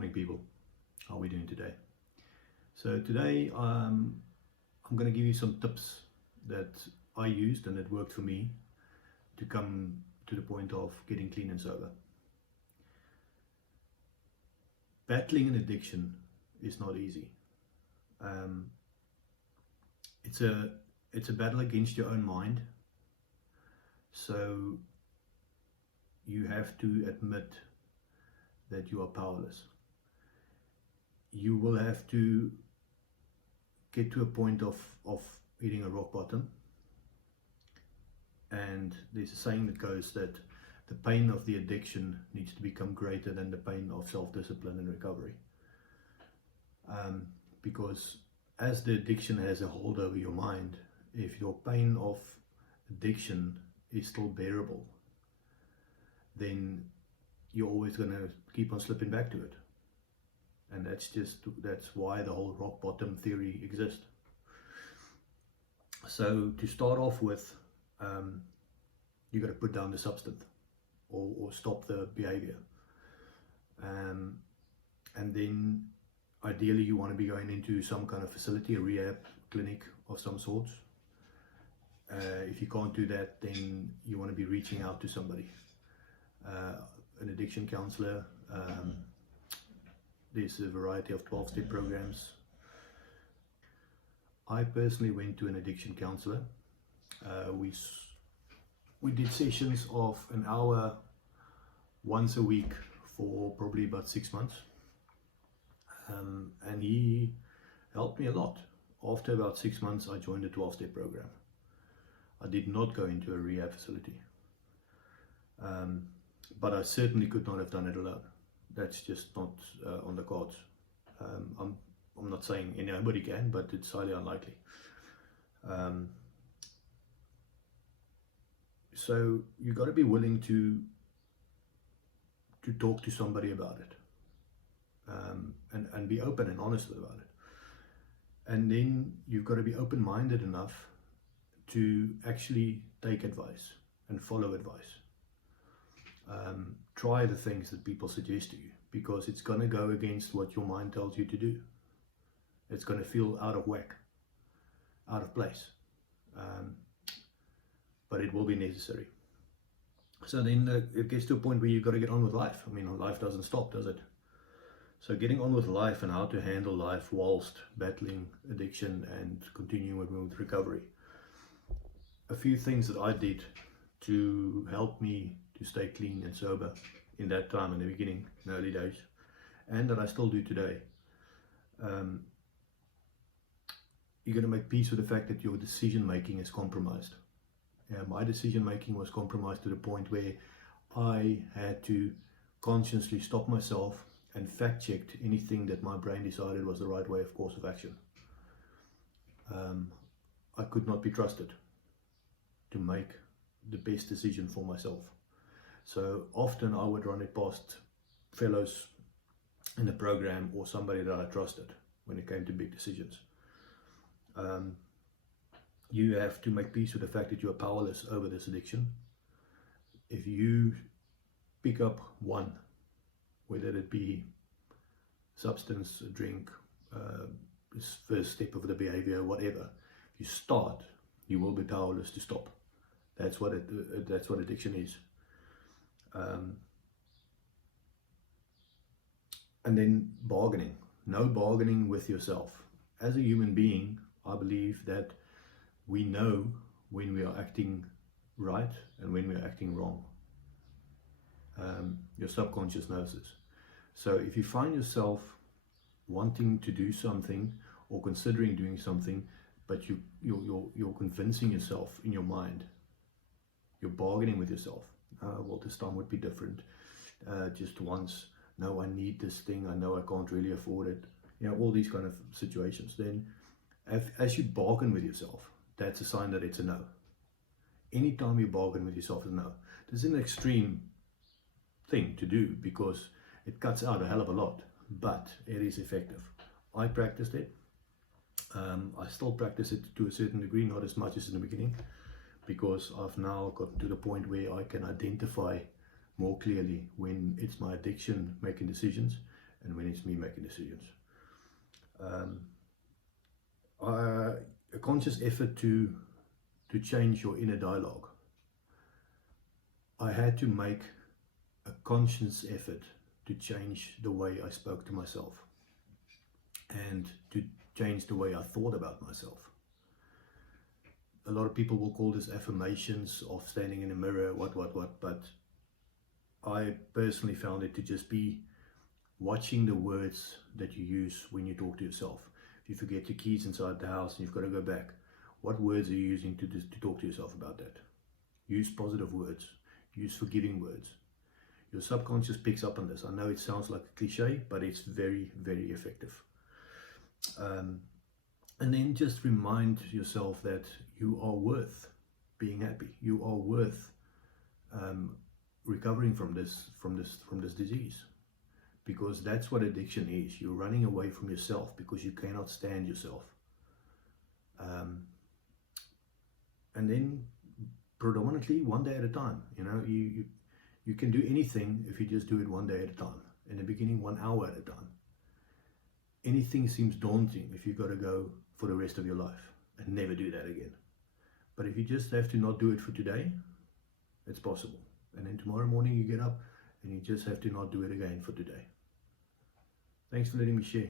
Morning people, how are we doing today? So today I'm going to give you some tips that I used and that worked for me to come to the point of getting clean and sober. Battling an addiction is not easy. It's a battle against your own mind, so you have to admit that you are powerless. You will have to get to a point of hitting a rock bottom, and there's a saying that goes that the pain of the addiction needs to become greater than the pain of self-discipline and recovery, because as the addiction has a hold over your mind, if your pain of addiction is still bearable, then you're always going to keep on slipping back to it. And that's why the whole rock bottom theory exists. So to start off with, you got to put down the substance or stop the behavior, and then ideally you want to be going into some kind of facility, a rehab clinic of some sort. If you can't do that, then you want to be reaching out to somebody, an addiction counselor. There's a variety of 12-step programs. I personally went to an addiction counselor. We did sessions of an hour once a week for probably about 6 months, and he helped me a lot. After about 6 months, I joined the 12-step program. I did not go into a rehab facility, but I certainly could not have done it alone. That's just not on the cards. I'm not saying anybody can, but it's highly unlikely. So you got to be willing to talk to somebody about it, and be open and honest about it. And then you've got to be open-minded enough to actually take advice and follow advice. Try the things that people suggest to you, because it's going to go against what your mind tells you to do. It's going to feel out of whack, out of place, but it will be necessary. So then it gets to a point where you've got to get on with life. I mean, life doesn't stop, does it? So getting on with life and how to handle life whilst battling addiction and continuing with recovery. A few things that I did to help me to stay clean and sober in that time, in the beginning, in the early days, and that I still do today. You're going to make peace with the fact that your decision making is compromised. My decision making was compromised to the point where I had to consciously stop myself and fact checked anything that my brain decided was the right way of course of action. I could not be trusted to make the best decision for myself. So often I would run it past fellows in the program or somebody that I trusted when it came to big decisions. You have to make peace with the fact that you are powerless over this addiction. If you pick up one, whether it be substance, a drink, this first step of the behavior, whatever, if you start, you will be powerless to stop. That's what addiction is. And then bargaining. No bargaining with yourself. As a human being, I believe that we know when we are acting right and when we are acting wrong. Your subconscious knows this. So if you find yourself wanting to do something or considering doing something, but you're convincing yourself in your mind, you're bargaining with yourself. Well, this time would be different. Just once. No, I need this thing. I know I can't really afford it. All these kind of situations. Then, as you bargain with yourself, that's a sign that it's a no. Anytime you bargain with yourself, it's a no. This is an extreme thing to do because it cuts out a hell of a lot, but it is effective. I practiced it. I still practice it to a certain degree, not as much as in the beginning, because I've now gotten to the point where I can identify more clearly when it's my addiction making decisions and when it's me making decisions. A conscious effort to change your inner dialogue. I had to make a conscious effort to change the way I spoke to myself and to change the way I thought about myself. A lot of people will call this affirmations of standing in a mirror, what, but I personally found it to just be watching the words that you use when you talk to yourself. If you forget your keys inside the house and you've got to go back, what words are you using to talk to yourself about that? Use positive words. Use forgiving words. Your subconscious picks up on this. I know it sounds like a cliche, but it's very, very effective. And then just remind yourself that you are worth being happy. You are worth recovering from this disease, because that's what addiction is. You're running away from yourself because you cannot stand yourself. And then predominantly one day at a time. You know, you can do anything if you just do it one day at a time. In the beginning, 1 hour at a time. Anything seems daunting if you've got to go for the rest of your life and never do that again. But if you just have to not do it for today, it's possible. And then tomorrow morning you get up and you just have to not do it again for today. Thanks for letting me share.